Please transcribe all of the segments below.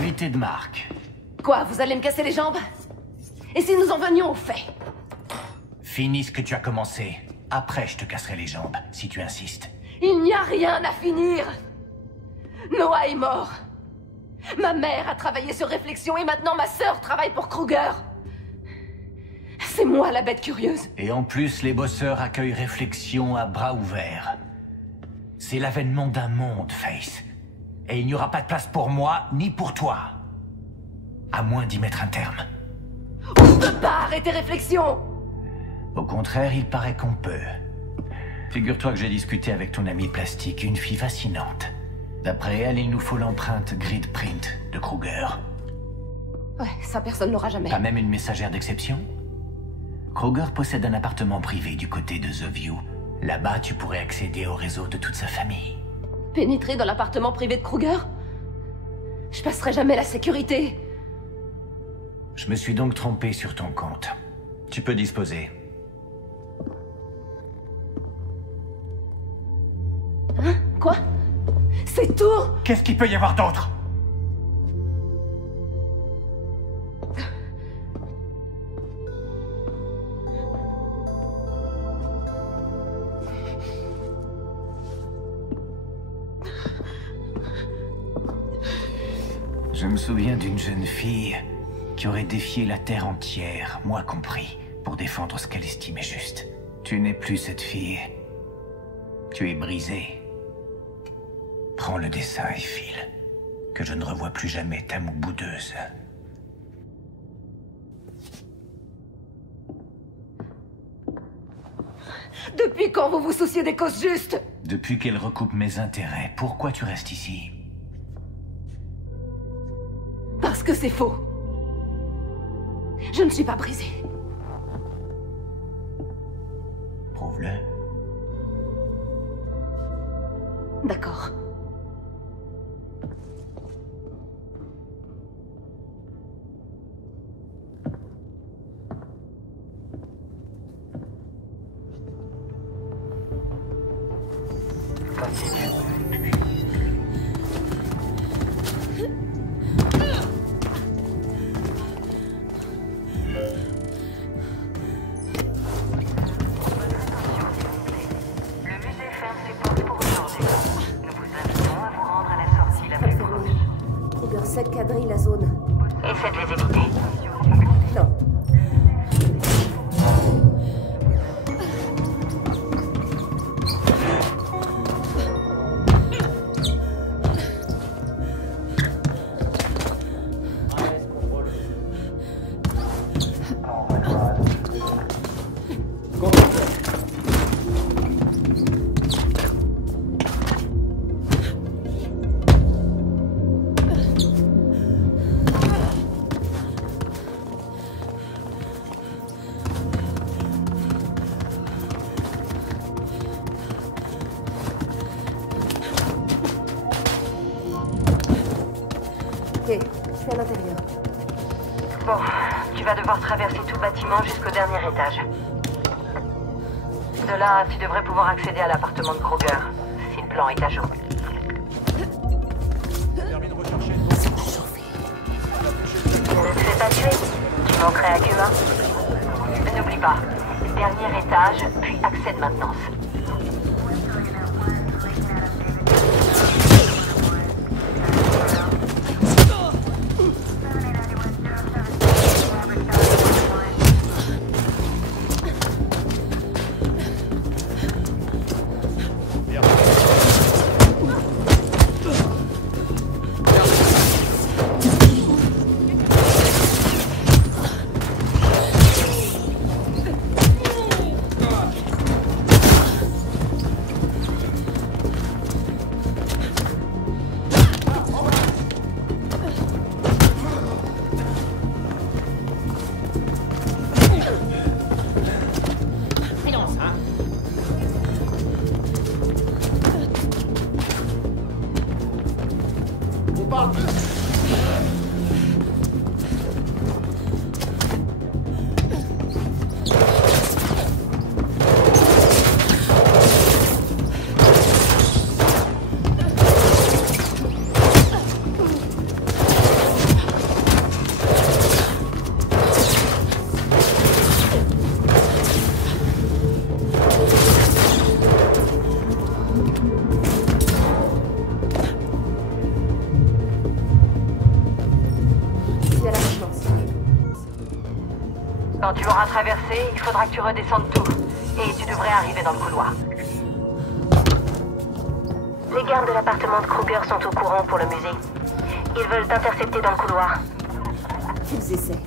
invité de marque. Quoi, vous allez me casser les jambes? Et si nous en venions au fait? Finis ce que tu as commencé. Après, je te casserai les jambes, si tu insistes. Il n'y a rien à finir. Noah est mort. Ma mère a travaillé sur Réflexion et maintenant ma sœur travaille pour Kruger. C'est moi la bête curieuse. Et en plus, les bosseurs accueillent Réflexion à bras ouverts. C'est l'avènement d'un monde, Face. Et il n'y aura pas de place pour moi, ni pour toi. À moins d'y mettre un terme. On ne peut pas arrêter Réflexion. Au contraire, il paraît qu'on peut. Figure-toi que j'ai discuté avec ton amie plastique, une fille fascinante. D'après elle, il nous faut l'empreinte Grid Print de Kruger. Ouais, ça personne n'aura jamais. Pas même une messagère d'exception? Kruger possède un appartement privé du côté de The View. Là-bas, tu pourrais accéder au réseau de toute sa famille. Pénétrer dans l'appartement privé de Kruger? Je passerai jamais la sécurité. Je me suis donc trompé sur ton compte. Tu peux disposer. Hein? Quoi? C'est tout? Qu'est-ce qu'il peut y avoir d'autre? Je me souviens d'une jeune fille qui aurait défié la Terre entière, moi compris, pour défendre ce qu'elle estimait juste. Tu n'es plus cette fille. Tu es brisée. Prends le dessin et file. Que je ne revoie plus jamais ta moue boudeuse. Depuis quand vous vous souciez des causes justes? Depuis qu'elle recoupe mes intérêts, pourquoi tu restes ici? Parce que c'est faux. Je ne suis pas brisée. Prouve-le. D'accord. Quadrille la zone. Essaie de les éviter. Non. Je suis à l'intérieur. Bon, tu vas devoir traverser tout le bâtiment jusqu'au dernier étage. De là, tu devrais pouvoir accéder à l'appartement de Kruger, si le plan est à jour. Ne te fais pas tuer, tu manquerais à Q1. N'oublie pas, dernier étage, puis accès de maintenance. Quand tu auras traversé, il faudra que tu redescendes tout. Et tu devrais arriver dans le couloir. Les gardes de l'appartement de Kruger sont au courant pour le musée. Ils veulent t'intercepter dans le couloir. Qu'ils essaient.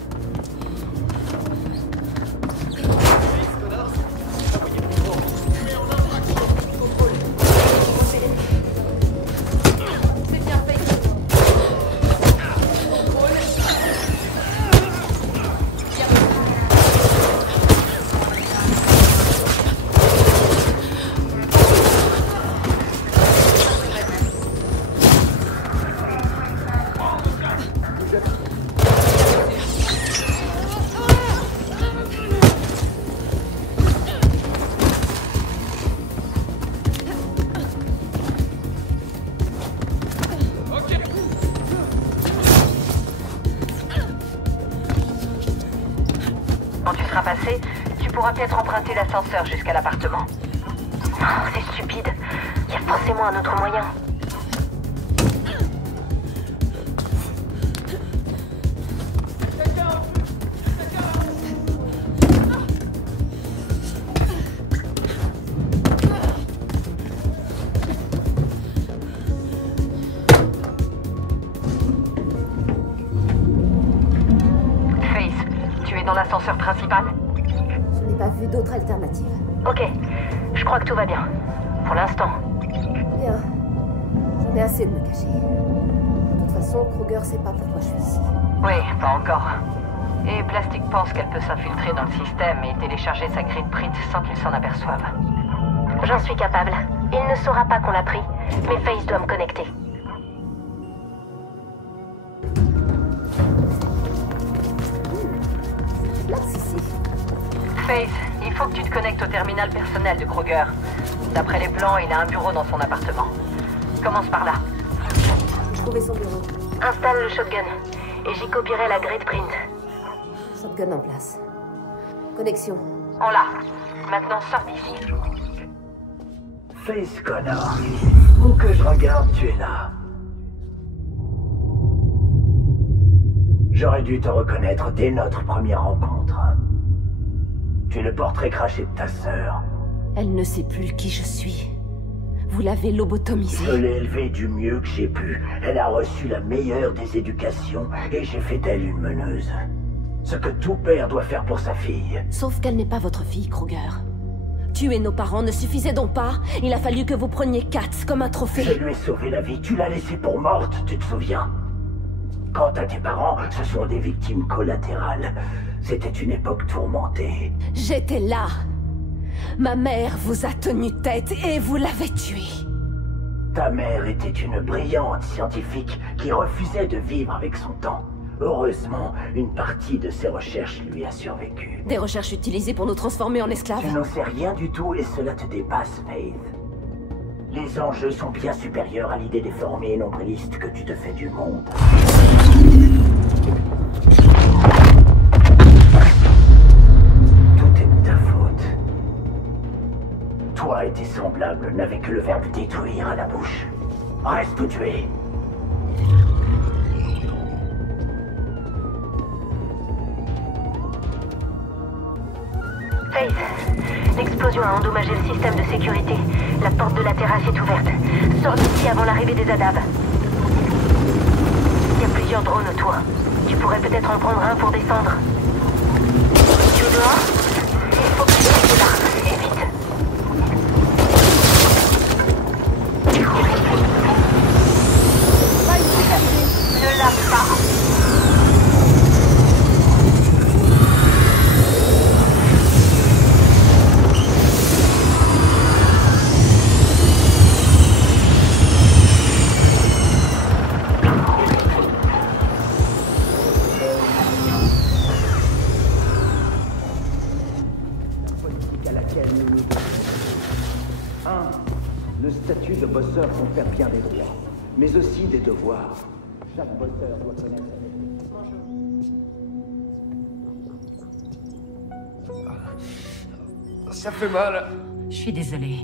Quand tu seras passé, tu pourras peut-être emprunter l'ascenseur jusqu'à l'appartement. Non, c'est stupide. Il y a forcément un autre moyen. Dans l'ascenseur principal? Je n'ai pas vu d'autre alternative. Ok, je crois que tout va bien. Pour l'instant. Bien. J'en ai assez de me cacher. De toute façon, Kruger sait pas pourquoi je suis ici. Oui, pas encore. Et Plastic pense qu'elle peut s'infiltrer dans le système et télécharger sa grille de print sans qu'il s'en aperçoive. J'en suis capable. Il ne saura pas qu'on l'a pris, mais Faith doit me connecter. Faith, il faut que tu te connectes au terminal personnel de Kruger. D'après les plans, il a un bureau dans son appartement. Commence par là. J'ai trouvé son bureau. Installe le shotgun, et j'y copierai la grille de print. Shotgun en place. Connexion. On l'a. Maintenant, sors d'ici. Faith Connor. Où que je regarde, tu es là. J'aurais dû te reconnaître dès notre première rencontre. Tu es le portrait craché de ta sœur. Elle ne sait plus qui je suis. Vous l'avez lobotomisée. Je l'ai élevée du mieux que j'ai pu. Elle a reçu la meilleure des éducations et j'ai fait d'elle une meneuse. Ce que tout père doit faire pour sa fille. Sauf qu'elle n'est pas votre fille, Kruger. Tuer nos parents ne suffisait donc pas. Il a fallu que vous preniez Katz comme un trophée. Je lui ai sauvé la vie. Tu l'as laissée pour morte, tu te souviens? Quant à tes parents, ce sont des victimes collatérales. C'était une époque tourmentée. J'étais là. Ma mère vous a tenu tête et vous l'avez tuée. Ta mère était une brillante scientifique qui refusait de vivre avec son temps. Heureusement, une partie de ses recherches lui a survécu. Des recherches utilisées pour nous transformer en esclaves? Tu n'en sais rien du tout et cela te dépasse, Faith. Les enjeux sont bien supérieurs à l'idée déformée et nombriliste que tu te fais du monde. Tout est de ta faute. Toi et tes semblables n'avaient que le verbe détruire à la bouche. Reste où tu es. Faith, l'explosion a endommagé le système de sécurité. La porte de la terrasse est ouverte. Sors d'ici avant l'arrivée des Adab. Il y a plusieurs drones autour. Tu pourrais peut-être en prendre un pour descendre. Tu es dehors? Il faut que tu sortes de là. Et vite. Ne lâche pas. Le statut de bosseur confère bien des droits, mais aussi des devoirs. Chaque bosseur doit connaître... Ça fait mal. Je suis désolée.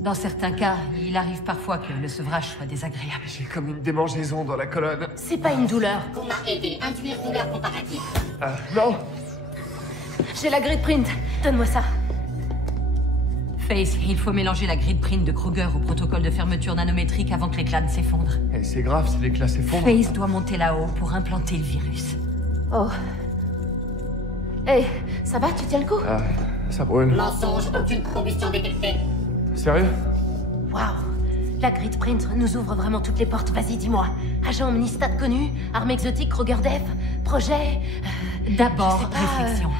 Dans certains cas, il arrive parfois que le sevrage soit désagréable. J'ai comme une démangeaison dans la colonne. C'est pas une douleur. Pour m'a aidé, induire douleur comparative. Non. J'ai la grid print. Donne-moi ça. Face, il faut mélanger la grid print de Kruger au protocole de fermeture nanométrique avant que l'éclat ne s'effondre. Et c'est grave si l'éclat s'effondre. Face doit monter là-haut pour implanter le virus. Oh. Hey, ça va, tu tiens le coup? Ah, ça brûle. Mensonge, aucune combustion détectée. Sérieux? Waouh. La grid print nous ouvre vraiment toutes les portes. Vas-y, dis-moi. Agent Omnistat connu, arme exotique, Kruger Dev, projet... D'abord, je sais pas, réflexion.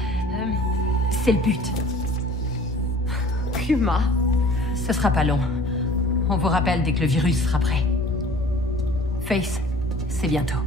C'est le but. Kuma. Ce sera pas long. On vous rappelle dès que le virus sera prêt. Face, c'est bientôt.